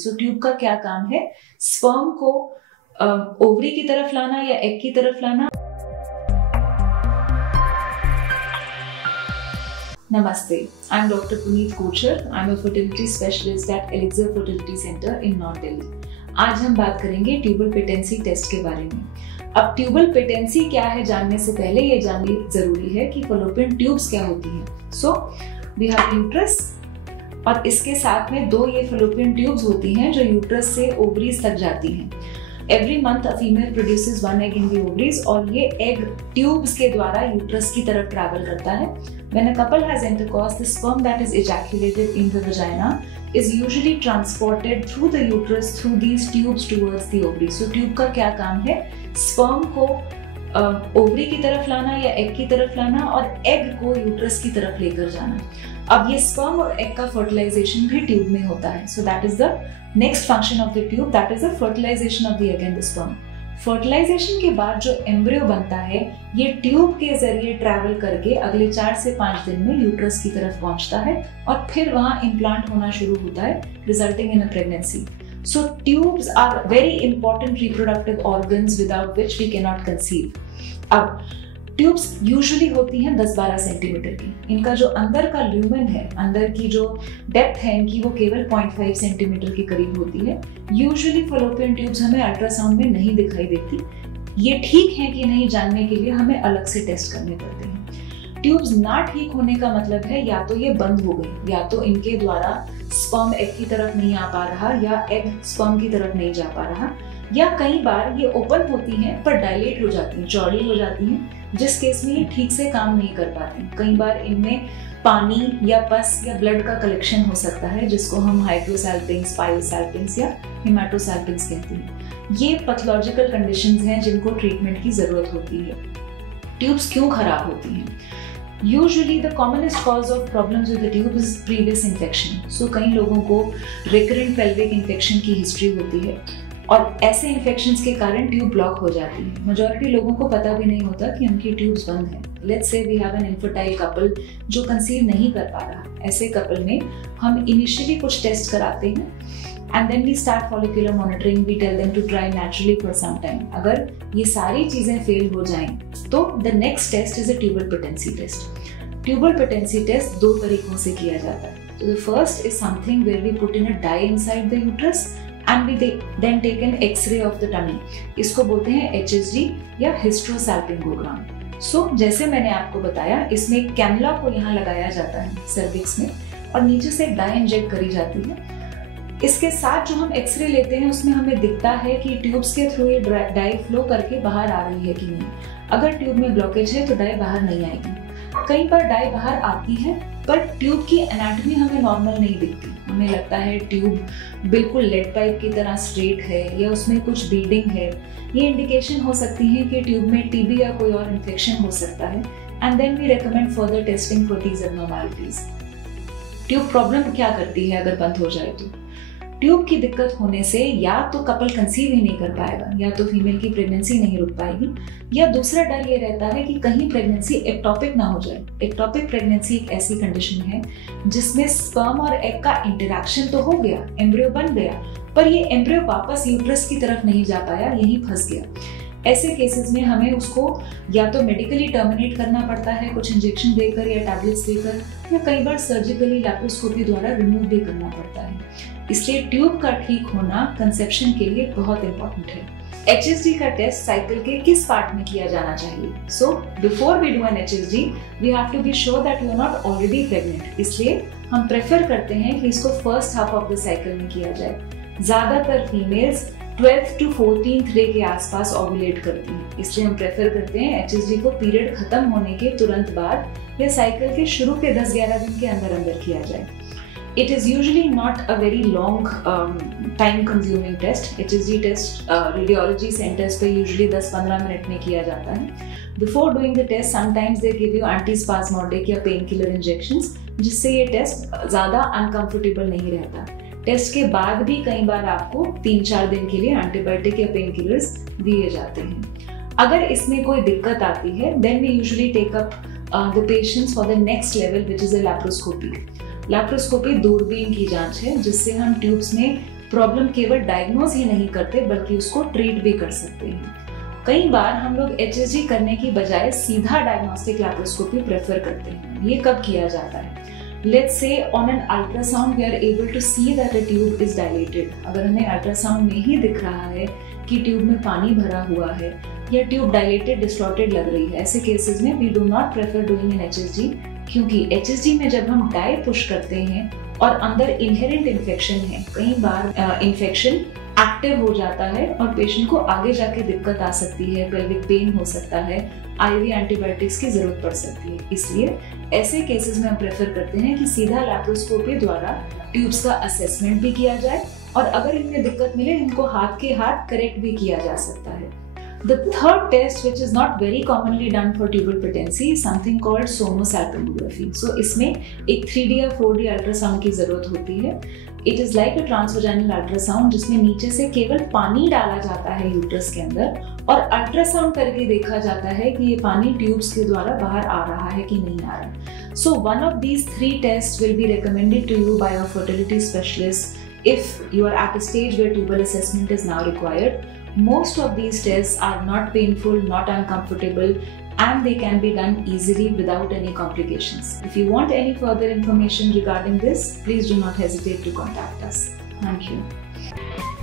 सो tube का क्या काम है? स्पर्म को ओवरी की तरफ लाना या एग की तरफ लाना। Namaste, I'm Dr. Puneet Kochar. I'm a fertility specialist at Elixir Fertility Center in North Delhi. आज हम बात करेंगे ट्यूबल पेटेंसी टेस्ट के बारे में। अब ट्यूबल पेटेंसी क्या है जानने से पहले ये जानना जरूरी है कि फलोपियन ट्यूब्स क्या होती हैं। सो वी हैव यूट्रस और इसके साथ में दो ये फलोपियन ट्यूब्स होती हैं जो यूट्रस से ओवरीज तक जाती हैं। Every month a female produces one egg in the ovaries और ये egg tubes के द्वारा यूट्रस की तरफ ट्रैवल करता है। When a couple has intercourse, the sperm that is ejaculated in the vagina is usually transported through the uterus through these tubes towards the ovary. So tube का क्या काम है? sperm को ओवरी की तरफ लाना या एग की तरफ लाना और एग को यूट्रस की तरफ लेकर जाना। अब ये स्पर्म और एग का फर्टिलाइजेशन भी ट्यूब में होता है। So that is the next function of the tube, that is the fertilization of the egg and the sperm. Fertilization के बाद जो एम्ब्रियो बनता है ये ट्यूब के जरिए ट्रैवल करके अगले 4 से 5 दिन में यूट्रस की तरफ पहुंचता है और फिर वहां इम्प्लांट होना शुरू होता है, resulting in a pregnancy. So tubes are very important reproductive organs without which we cannot conceive. अब ट्यूब्स यूजुअली होती हैं 10-12 सेंटीमीटर की। इनका जो अंदर का ल्यूमेन है, अंदर की जो डेप्थ है इनकी, वो केवल 0.5 सेंटीमीटर के करीब होती है। यूजुअली फलोपियन ट्यूब्स हमें अल्ट्रासाउंड में नहीं दिखाई देती। ये ठीक है कि नहीं जानने के लिए हमें अलग से टेस्ट करने पड़ते हैं। ट्यूब्स ना ठीक होने का मतलब है या तो ये बंद हो गई, या तो इनके द्वारा स्पर्म एग की तरफ नहीं आ पा रहा या एग स्पर्म की तरफ नहीं जा पा रहा, या कई बार ये ओपन होती हैं पर डायलेट हो जाती हैं, चौड़ी हो जाती हैं, जिस केस में ये ठीक से काम नहीं कर पाती। कई बार इनमें पानी या पस या ब्लड का कलेक्शन हो सकता है जिसको हम हाइड्रोसैल्पिंग्स, पायोसैल्पिंग्स या हेमाटोसैल्पिंग्स कहते हैं। ये पैथोलॉजिकल कंडीशंस हैं जिनको ट्रीटमेंट की जरूरत होती है। ट्यूब्स क्यों खराब होती हैं? Usually the commonest cause of problems with the tube is previous infection. So कई लोगों को recurrent pelvic infection की history होती है और ऐसे इन्फेक्शंस के कारण ट्यूब ब्लॉक हो जाती है। मेजॉरिटी लोगों को पता भी नहीं होता कि उनकी ट्यूब्स बंद हैं। Let's say we have an infertile couple जो कंसीव नहीं कर पा रहा। ऐसे कपल में हम इनिशियली कुछ टेस्ट कराते हैं and then we start follicular monitoring. We tell them to try naturally for some time. अगर ये सारी चीजें फेल हो जाएं तो the next test is a tubal patency test. Tubal patency test 2 तरीकों से किया जाता है. So the first is something where we put in a dye inside the uterus and we then take an X-ray of the tummy. इसको बोलते हैं HSG या hysterosalpingogram. So जैसे मैंने आपको बताया, इसमें कैनुला को यहाँ लगाया जाता है सर्विक्स में और नीचे से डाई इंजेक्ट करी जाती है। इसके साथ जो हम एक्सरे लेते हैं उसमें हमें दिखता है कि ट्यूब्स के थ्रू ये डाई फ्लो करके बाहर आ रही है कि नहीं। अगर ट्यूब में ब्लॉकेज है तो डाई बाहर नहीं आएगी। कई बार डाई बाहर आती है पर ट्यूब की एनाटॉमी हमें नॉर्मल नहीं दिखती। हमें लगता है ट्यूब बिल्कुल लेड पाइप की तरह स्ट्रेट है या उसमें कुछ ब्लीडिंग है। ये इंडिकेशन हो सकती है कि ट्यूब में टीबी या कोई और इन्फेक्शन हो सकता है and then we recommend further testing for these abnormalities. Tube problem क्या करती है अगर बंद हो जाए तो? ट्यूब की दिक्कत होने से या तो कपल कंसीव ही नहीं कर पाएगा, या तो फीमेल की प्रेगनेंसी नहीं रुक पाएगी, या दूसरा डर ये रहता है कि कहीं प्रेगनेंसी एक्टोपिक ना हो जाए। एक्टोपिक प्रेगनेंसी एक ऐसी कंडीशन है जिसमें स्पर्म और एग का इंटरेक्शन तो हो गया, एम्ब्रियो बन गया, पर ये एम्ब्रियो वापस यूट्रस की तरफ नहीं जा पाया, यहीं फंस गया। ऐसे केसेस में हमें उसको या तो मेडिकली टर्मिनेट करना पड़ता है कुछ इंजेक्शन देकर या टैबलेट्स देकर, या कई बार सर्जिकली लैप्रोस्कोपी द्वारा रिमूव भी करना पड़ता है। इसलिए ट्यूब का ठीक होना कंसेप्शन के लिए बहुत इंपॉर्टेंट है। HSG का टेस्ट साइकिल के किस पार्ट में किया जाना चाहिए? So before we do an HSG we have to be sure that you are not already pregnant. इसलिए हम प्रेफर करते हैं कि इसको first half of the cycle में किया जाए। ज्यादातर females 12th to 14th day के आसपास ओव्यूलेट करती हैं, इसलिए हम प्रेफर करते हैं HSG को पीरियड खत्म होने के तुरंत बाद या साइकिल के शुरू के 10-11 दिन के अंदर अंदर किया जाए। It is usually not a very long time consuming test. HSG test radiology centers पे usually 10-15 मिनट में किया जाता है। Before doing the test, sometimes they give you antispasmodic या painkiller injections, जिससे ये टेस्ट ज़्यादा uncomfortable नहीं रहता। टेस्ट के बाद भी कई बार आपको 3-4 दिन के लिए एंटीबायोटिक या पेन किलर्स दिए जाते हैं। अगर इसमें कोई दिक्कत आती है, then we usually take up the patients for the next level, which is a laparoscopy. Laparoscopy दूरबीन की जांच है जिससे हम ट्यूब्स में प्रॉब्लम केवल डायग्नोज ही नहीं करते बल्कि उसको ट्रीट भी कर सकते हैं। कई बार हम लोग HSG करने की बजाय सीधा डायग्नोस्टिक लैप्रोस्कोपी प्रेफर करते हैं। ये कब किया जाता है? Let's say on an ultrasound we are able to see that the tube is dilated. अगर हमें अल्ट्रासाउंड में ही दिख रहा है कि ट्यूब में पानी भरा हुआ है या ट्यूब डायलेटेड डिस्टॉर्टेड लग रही है, ऐसे केसेस में we do not prefer doing an HSG, क्योंकि HSG में जब हम डाई पुश करते हैं और अंदर इनहेरेंट इन्फेक्शन है, कई बार इन्फेक्शन एक्टिव हो जाता है और पेशेंट को आगे जाके दिक्कत आ सकती है, पेल्विक पेन हो सकता है, IV एंटीबायोटिक्स की जरूरत पड़ सकती है। इसलिए ऐसे केसेस में हम प्रेफर करते हैं कि सीधा लैप्रोस्कोपी द्वारा ट्यूब्स का असेसमेंट भी किया जाए और अगर इनमें दिक्कत मिले इनको हाथ के हाथ करेक्ट भी किया जा सकता है। The third test, which is not very commonly done for tubal patency, is something called sonosalpingography. So इसमें एक 3D या 4D अल्ट्रासाउंड की जरूरत होती है। It is like a transvaginal ultrasound जिसमें नीचे से केवल पानी डाला जाता है यूट्रस के अंदर और अल्ट्रासाउंड करके देखा जाता है कि ये पानी ट्यूब्स के द्वारा बाहर आ रहा है कि नहीं आ रहा। So one of these 3 tests will be recommended to you by a fertility specialist if you are at a stage where tubal assessment is now required. Most of these tests are not painful, not uncomfortable, and they can be done easily without any complications. If you want any further information regarding this, please do not hesitate to contact us. Thank you.